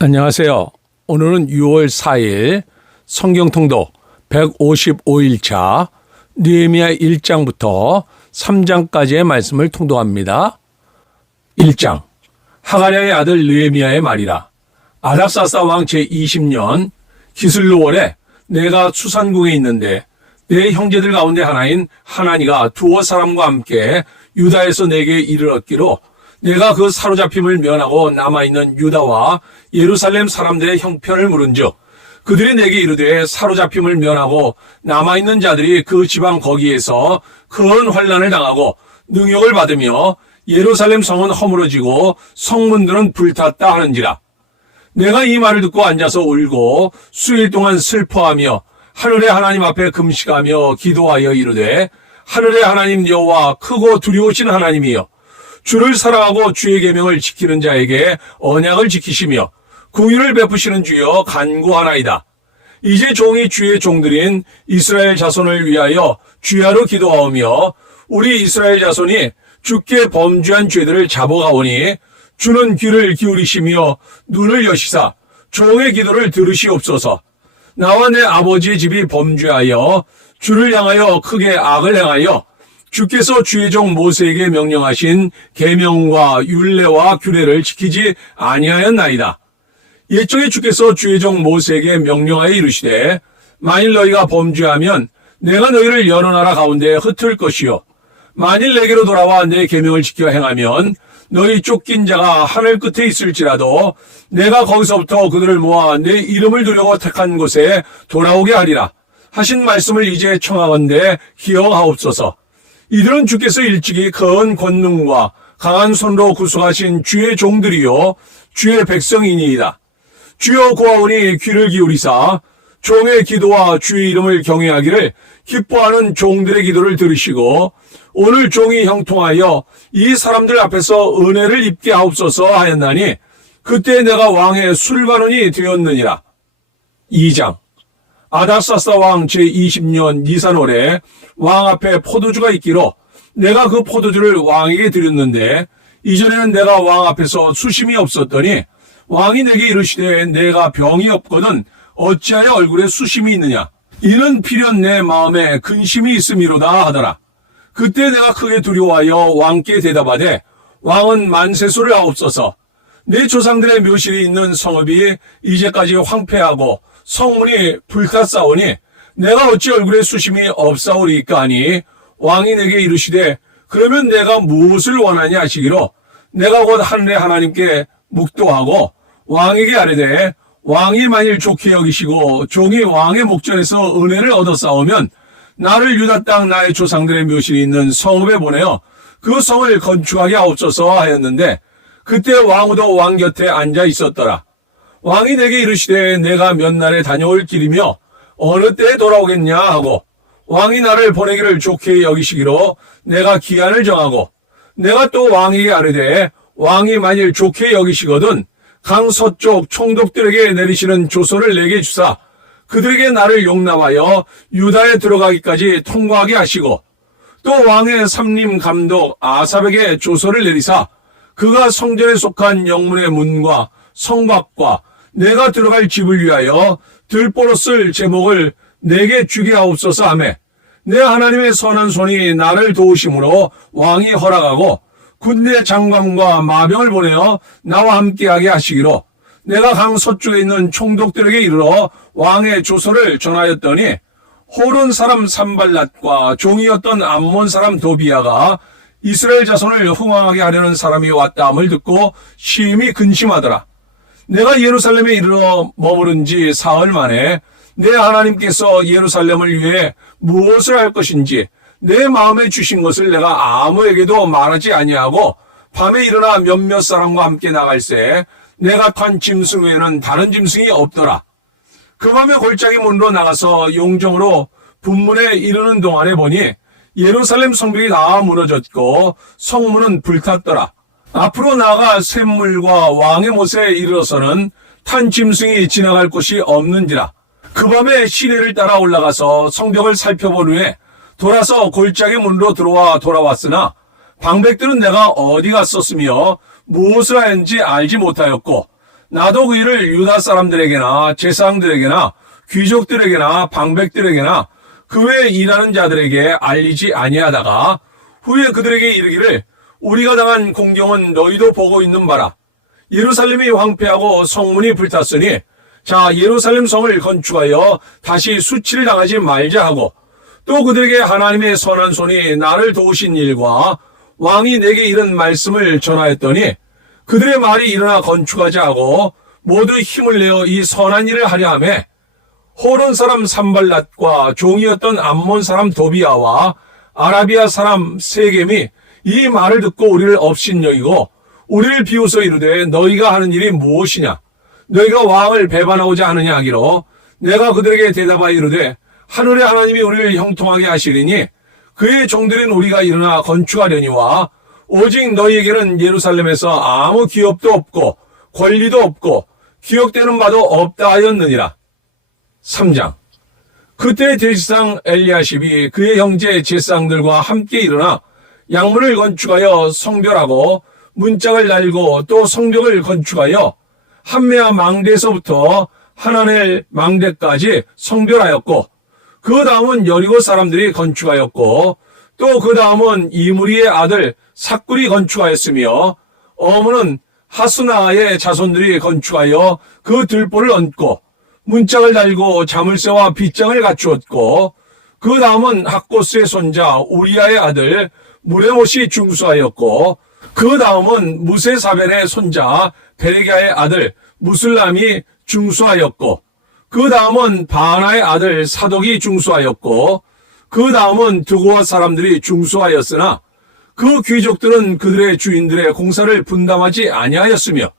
안녕하세요. 오늘은 6월 4일 성경통독 155일차 느헤미야 1장부터 3장까지의 말씀을 통독합니다. 1장 하가랴의 아들 느헤미야의 말이라. 아닥사스다 왕 제20년 기슬루월에 내가 수산궁에 있는데 내 형제들 가운데 하나인 하나니가 두어 사람과 함께 유다에서 내게 이르렀기로 내가 그 사로잡힘을 면하고 남아있는 유다와 예루살렘 사람들의 형편을 물은즉 그들이 내게 이르되 사로잡힘을 면하고 남아있는 자들이 그 지방 거기에서 큰 환난을 당하고 능욕을 받으며 예루살렘 성은 허물어지고 성문들은 불탔다 하는지라. 내가 이 말을 듣고 앉아서 울고 수일 동안 슬퍼하며 하늘의 하나님 앞에 금식하며 기도하여 이르되 하늘의 하나님 여호와 크고 두려우신 하나님이여 주를 사랑하고 주의 계명을 지키는 자에게 언약을 지키시며 공의를 베푸시는 주여 간구하나이다. 이제 종이 주의 종들인 이스라엘 자손을 위하여 주야로 기도하오며 우리 이스라엘 자손이 주께 범죄한 죄들을 잡아가오니 주는 귀를 기울이시며 눈을 여시사 종의 기도를 들으시옵소서. 나와 내 아버지의 집이 범죄하여 주를 향하여 크게 악을 행하여 주께서 주의 종 모세에게 명령하신 계명과 율례와 규례를 지키지 아니하였나이다. 옛적에 주께서 주의 종 모세에게 명령하여 이르시되 만일 너희가 범죄하면 내가 너희를 여러 나라 가운데 흩을 것이요 만일 내게로 돌아와 내 계명을 지켜 행하면 너희 쫓긴 자가 하늘 끝에 있을지라도 내가 거기서부터 그들을 모아 내 이름을 두려고 택한 곳에 돌아오게 하리라 하신 말씀을 이제 청하건대 기억하옵소서. 이들은 주께서 일찍이 큰 권능과 강한 손으로 구속하신 주의 종들이요 주의 백성이니이다. 주여 구하오니 귀를 기울이사 종의 기도와 주의 이름을 경외하기를 기뻐하는 종들의 기도를 들으시고 오늘 종이 형통하여 이 사람들 앞에서 은혜를 입게 하옵소서 하였나니 그때 내가 왕의 술관원이 되었느니라. 2장 아닥사스다 왕 제20년 니산월에 왕 앞에 포도주가 있기로 내가 그 포도주를 왕에게 드렸는데 이전에는 내가 왕 앞에서 수심이 없었더니 왕이 내게 이르시되 내가 병이 없거든 어찌하여 얼굴에 수심이 있느냐. 이는 필연 내 마음에 근심이 있음이로다 하더라. 그때 내가 크게 두려워하여 왕께 대답하되 왕은 만세수를 하옵소서. 내 조상들의 묘실이 있는 성읍이 이제까지 황폐하고 성문이 불탔사오니 내가 어찌 얼굴에 수심이 없사오리까 하니 왕이 내게 이르시되 그러면 내가 무엇을 원하냐 하시기로 내가 곧 하늘의 하나님께 묵도하고 왕에게 아뢰되 왕이 만일 좋게 여기시고 종이 왕의 목전에서 은혜를 얻어싸우면 나를 유다 땅 나의 조상들의 묘실이 있는 성읍에 보내어 그 성을 건축하게 하옵소서 하였는데 그때 왕후도 왕 곁에 앉아 있었더라. 왕이 내게 이르시되 내가 몇 날에 다녀올 길이며 어느 때에 돌아오겠냐 하고 왕이 나를 보내기를 좋게 여기시기로 내가 기한을 정하고 내가 또 왕에게 아뢰되 왕이 만일 좋게 여기시거든 강 서쪽 총독들에게 내리시는 조서를 내게 주사 그들에게 나를 용납하여 유다에 들어가기까지 통과하게 하시고 또 왕의 삼림 감독 아삽에게 조서를 내리사 그가 성전에 속한 영문의 문과 성곽과 내가 들어갈 집을 위하여 들보로 쓸 제목을 내게 주게 하옵소서 하매 내 하나님의 선한 손이 나를 도우심으로 왕이 허락하고 군대 장관과 마병을 보내어 나와 함께하게 하시기로 내가 강 서쪽에 있는 총독들에게 이르러 왕의 조서를 전하였더니 호론 사람 산발랏과 종이었던 암몬 사람 도비야가 이스라엘 자손을 흥황하게 하려는 사람이 왔다함을 듣고 심히 근심하더라. 내가 예루살렘에 이르러 머무른 지 사흘 만에 내 하나님께서 예루살렘을 위해 무엇을 할 것인지 내 마음에 주신 것을 내가 아무에게도 말하지 아니하고 밤에 일어나 몇몇 사람과 함께 나갈새 내가 탄 짐승 외에는 다른 짐승이 없더라. 그 밤에 골짜기 문으로 나가서 용정으로 분문에 이르는 동안에 보니 예루살렘 성벽이 다 무너졌고 성문은 불탔더라. 앞으로 나아가 샘물과 왕의 못에 이르러서는 탄 짐승이 지나갈 곳이 없는지라. 그 밤에 시내를 따라 올라가서 성벽을 살펴본 후에 돌아서 골짜기 문으로 들어와 돌아왔으나 방백들은 내가 어디 갔었으며 무엇을 하였는지 알지 못하였고 나도 그 일을 유다 사람들에게나 제사장들에게나 귀족들에게나 방백들에게나 그 외에 일하는 자들에게 알리지 아니하다가 후에 그들에게 이르기를 우리가 당한 공경은 너희도 보고 있는 바라. 예루살렘이 황폐하고 성문이 불탔으니 자 예루살렘 성을 건축하여 다시 수치를 당하지 말자 하고 또 그들에게 하나님의 선한 손이 나를 도우신 일과 왕이 내게 이런 말씀을 전하였더니 그들의 말이 일어나 건축하자 하고 모두 힘을 내어 이 선한 일을 하려 하매 호론 사람 산발랏과 종이었던 암몬 사람 도비아와 아라비아 사람 세겜이 이 말을 듣고 우리를 업신여기고 우리를 비웃어 이르되 너희가 하는 일이 무엇이냐 너희가 왕을 배반하고자 하느냐 하기로 내가 그들에게 대답하여 이르되 하늘의 하나님이 우리를 형통하게 하시리니 그의 종들인 우리가 일어나 건축하려니와 오직 너희에게는 예루살렘에서 아무 기업도 없고 권리도 없고 기억되는 바도 없다 하였느니라. 3장. 그때 대지상 엘리야십이 그의 형제 제사장들과 함께 일어나 양문을 건축하여 성별하고 문짝을 날고 또 성벽을 건축하여 한메아 망대에서부터 하나넬 망대까지 성별하였고 그 다음은 여리고 사람들이 건축하였고 또 그 다음은 이무리의 아들 삭굴이 건축하였으며 어문은 하스나의 자손들이 건축하여 그 들보를 얹고 문짝을 달고 자물쇠와 빗장을 갖추었고 그 다음은 학고스의 손자 우리아의 아들 무레못이 중수하였고 그 다음은 무세사벨의 손자 베레기야의 아들 무슬람이 중수하였고 그 다음은 바하나의 아들 사독이 중수하였고 그 다음은 드고아 사람들이 중수하였으나 그 귀족들은 그들의 주인들의 공사를 분담하지 아니하였으며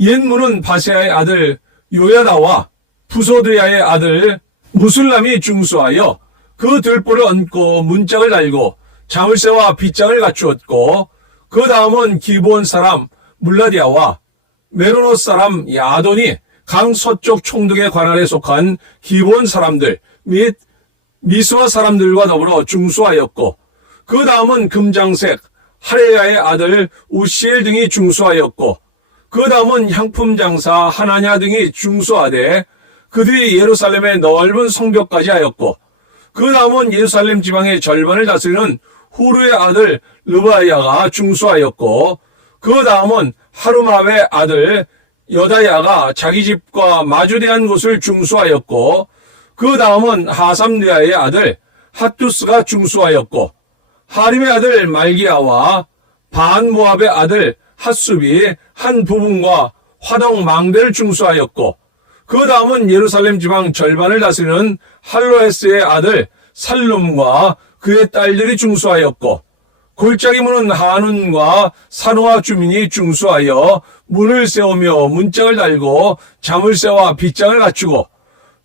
옛문은 바세아의 아들 요야다와 부소드야의 아들 무슬람이 중수하여 그 들보를 얹고 문짝을 달고 자물쇠와 빗장을 갖추었고 그 다음은 기브온 사람 물라디아와 메로노 사람 야돈이 강 서쪽 총독의 관할에 속한 기브온 사람들 및 미스와 사람들과 더불어 중수하였고 그 다음은 금장색 하레야의 아들 우시엘 등이 중수하였고 그 다음은 향품 장사 하나냐 등이 중수하되 그들이 예루살렘의 넓은 성벽까지 하였고 그 다음은 예루살렘 지방의 절반을 다스리는 후르의 아들 르바야가 중수하였고 그 다음은 하루마의 아들 여다야가 자기 집과 마주대한 곳을 중수하였고 그 다음은 하삼르야의 아들 핫두스가 중수하였고 하림의 아들 말기야와 반모압의 아들 핫숲이 한 부분과 화덕 망대를 중수하였고 그 다음은 예루살렘 지방 절반을 다스리는 할로헤스의 아들 살룸과 그의 딸들이 중수하였고 골짜기 문은 한운과 산호아 주민이 중수하여 문을 세우며 문짝을 달고 자물쇠와 빗장을 갖추고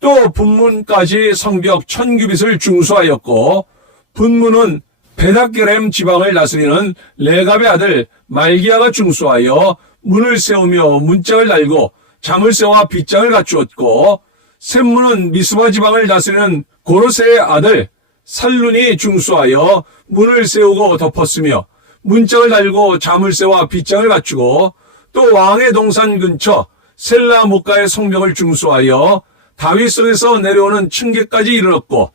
또 분문까지 성벽 1000규빗을 중수하였고 분문은 베닥게렘 지방을 다스리는 레갑의 아들 말기야가 중수하여 문을 세우며 문짝을 달고 자물쇠와 빗장을 갖추었고 샘문은 미스바 지방을 다스리는 고로세의 아들 살룬이 중수하여 문을 세우고 덮었으며 문짝을 달고 자물쇠와 빗장을 갖추고 또 왕의 동산 근처 셀라 목가의 성벽을 중수하여 다윗성에서 내려오는 층계까지 이르렀고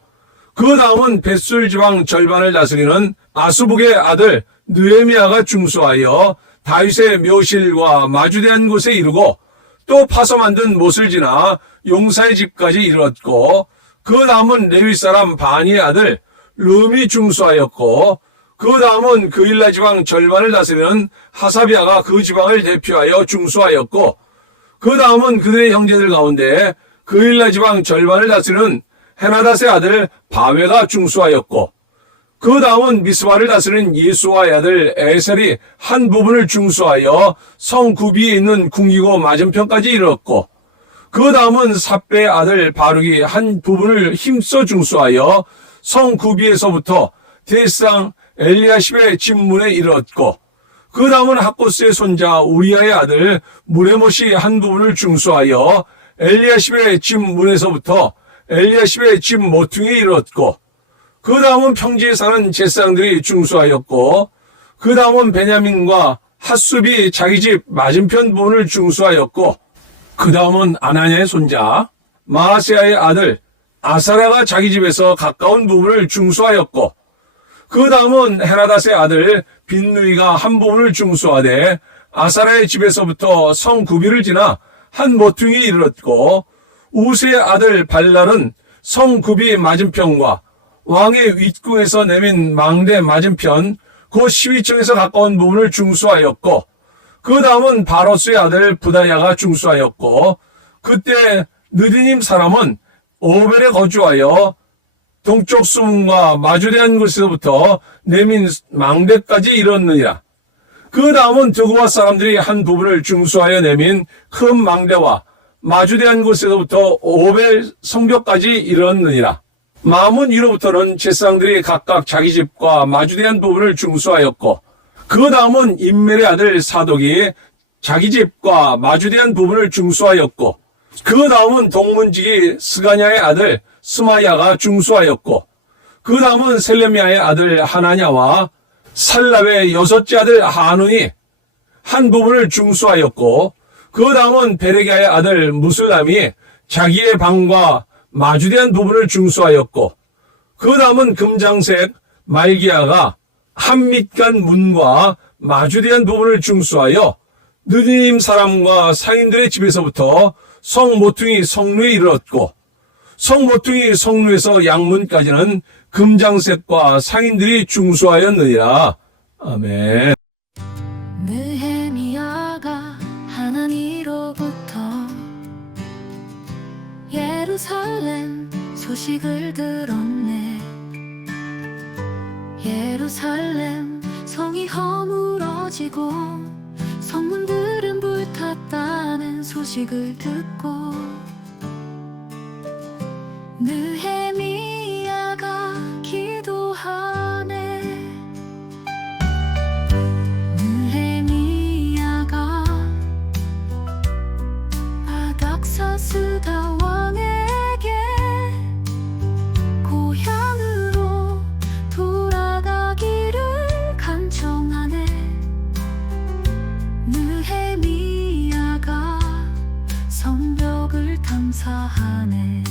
그 다음은 벳술 지방 절반을 다스리는 아수북의 아들 느헤미야가 중수하여 다윗의 묘실과 마주대한 곳에 이르고 또 파서 만든 못을 지나 용사의 집까지 이르렀고 그 다음은 레위 사람 바니의 아들 룸이 중수하였고 그 다음은 그일라 지방 절반을 다스리는 하사비아가 그 지방을 대표하여 중수하였고 그 다음은 그들의 형제들 가운데 그일라 지방 절반을 다스리는 헤나닷의 아들 바웨가 중수하였고 그 다음은 미스바를 다스리는 예수와의 아들 에셀이 한 부분을 중수하여 성 구비에 있는 궁기고 맞은편까지 이르렀고 그 다음은 삽배의 아들 바룩이 한 부분을 힘써 중수하여 성 구비에서부터 대상 엘리야십의 집문에 이르렀고 그 다음은 학고스의 손자 우리아의 아들 무레못이 한 부분을 중수하여 엘리야십의 집문에서부터 엘리야십의 집 모퉁이에 이르렀고 그 다음은 평지에 사는 제사장들이 중수하였고 그 다음은 베냐민과 핫숲이 자기 집 맞은편 부분을 중수하였고 그 다음은 아나니아의 손자 마아세야의 아들 아사랴가 자기 집에서 가까운 부분을 중수하였고, 그 다음은 헤라닷의 아들 빈누이가 한 부분을 중수하되 아사랴의 집에서부터 성 구비를 지나 한 모퉁이에 이르렀고, 우스의 아들 발랄은 성 구비 맞은편과 왕의 윗궁에서 내민 망대 맞은편 그 시위층에서 가까운 부분을 중수하였고, 그 다음은 바로스의 아들 부다야가 중수하였고, 그때 느디님 사람은 오벨에 거주하여 동쪽 수문과 마주대한 곳에서부터 내민 망대까지 이뤘느니라. 그 다음은 드고와 사람들이 한 부분을 중수하여 내민 큰 망대와 마주대한 곳에서부터 오벨 성벽까지 이뤘느니라. 마문 위로부터는 제사장들이 각각 자기 집과 마주대한 부분을 중수하였고, 그 다음은 임멜의 아들 사독이 자기 집과 마주대한 부분을 중수하였고, 그 다음은 동문지기 스가냐의 아들 스마야가 중수하였고, 그 다음은 셀레미야의 아들 하나냐와 살랍의 여섯째 아들 하눈이 한 부분을 중수하였고, 그 다음은 베레기야의 아들 무슬람이 자기의 방과 마주대한 부분을 중수하였고, 그 다음은 금장색 말기야가 한 밑간 문과 마주대한 부분을 중수하여 느디님 사람과 상인들의 집에서부터 성 모퉁이 성루에 이르렀고, 성 모퉁이 성루에서 양문까지는 금장색과 상인들이 중수하였느니라. 아멘. 느헤미야가 하나님으로부터 예루살렘 소식을 들었네. 예루살렘 성이 허물어지고 성문들은 불탔다는 소식을 듣고, 느헤미야가 기도하네. 느헤미야가 아닥사스다 왕에게 고향으로 돌아가기를 간청하네. 느헤미야가 성벽을 탐사하네.